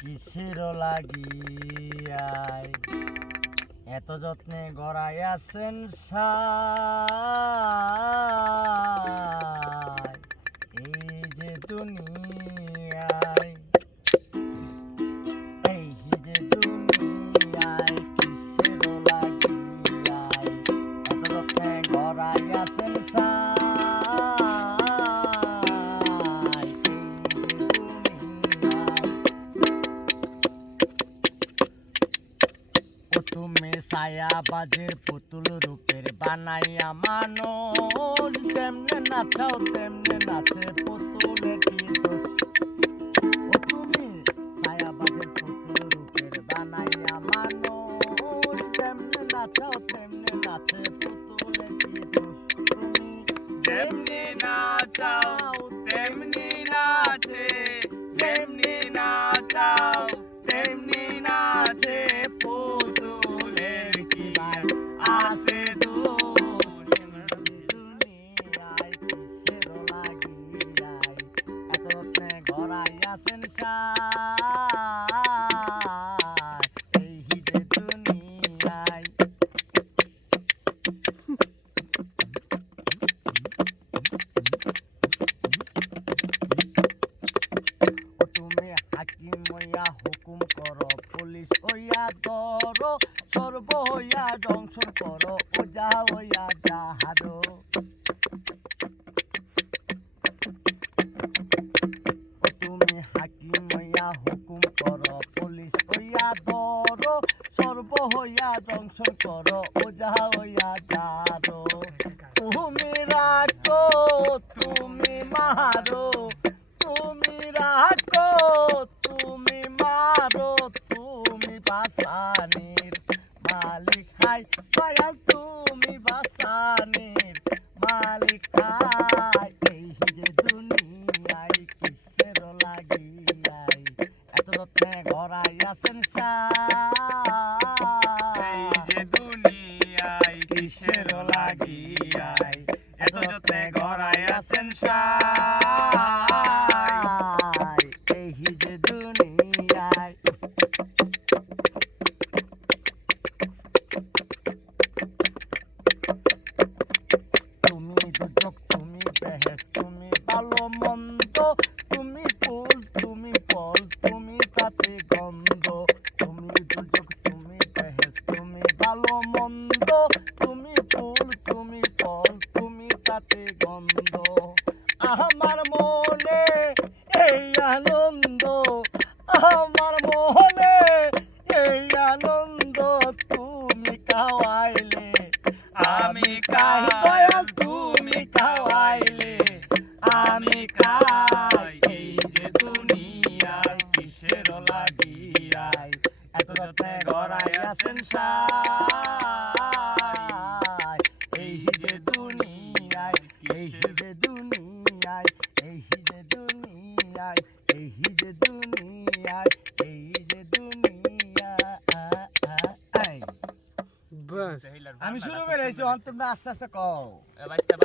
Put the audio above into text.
কিসের লাগিয়াই এত যত্নে গড়াই আছেন সাই এই যে দুনিয়ায় কিসের লাগিয়াই এত যত্নে গড়াই আছেন তুমি ছায়াবাজের পুতুল রূপের বানাইয়া মানুষ তেমনে নাচাও তেমনে নাচে পুতুলের কি দোষ ও তুমি ছায়াবাজের পুতুল রূপের বানাইয়া মানুষ তেমনে নাচাও তেমনে নাচে পুতুলের কি দোষ তুমি যেমনি নাচাও তেমনি নাচে, যেমনি নাচাও তেমনি নাচে পুতুলের কি আছে দোষ। দুনিয়ায় কিসের লাগিয়াই এত রত্নে গড়াই আছেন সাই এই যে দুনিয়ায় হাকিম হইয়া হুকুম করো, পুলিশ হইয়া ধরো, সর্ব হইয়া দংশন করো, ওজা হইয়া যাহারো। তুমি হাকিম হইয়া হুকুম করো, পুলিশ হইয়া ধরো, সর্ব হইয়া দংশন করো, ওজা হইয়া যাহারো। তুমি রাখো তুমি মারো, তুমি রাখো তুমি মারো, তুমি বাসানির মালিক হাই দয়াল, তুমি বাসানির মালিক হাই এই যে দুনিয়ায় কিসের লাগিয়াই এত রত্নে গড়াই আছেন এই যে দুনিয়ায় কিসের লাগিয়াই এত যত্নে গড়াই আছেন সাই এই যে দুনিয়ায় তুমি দুজক তুমি বেহেস তুমি ভালো মন্দ, তুমি ফুল তুমি ফল তুমি তাতে গন্ধ। তুমি দুজক তুমি বেহেস তুমি ভালো মন্দ, তুমি ফুল তুমি ফল তুমি তাতে গন্ধ। আমার মনে এই আনন্দ, আমার মনে এই আনন্দ, তুমি খাওয়াইলে আমি খাই দয়াল, তুমি খাওয়াইলে আমি খাই এই যে দুনিয়ায় কিসের লাগিয়াই এত যত্নে গড়াই আছেন সাই এই যে দুনিয়ায় এই যে দুনিয়ায় এই যে দুনিয়ায় এই যে দুনিয়ায় এই যে দুনিয়ায়। বাস আমি শুরু করেছি, তোমরা আস্তে আস্তে কও।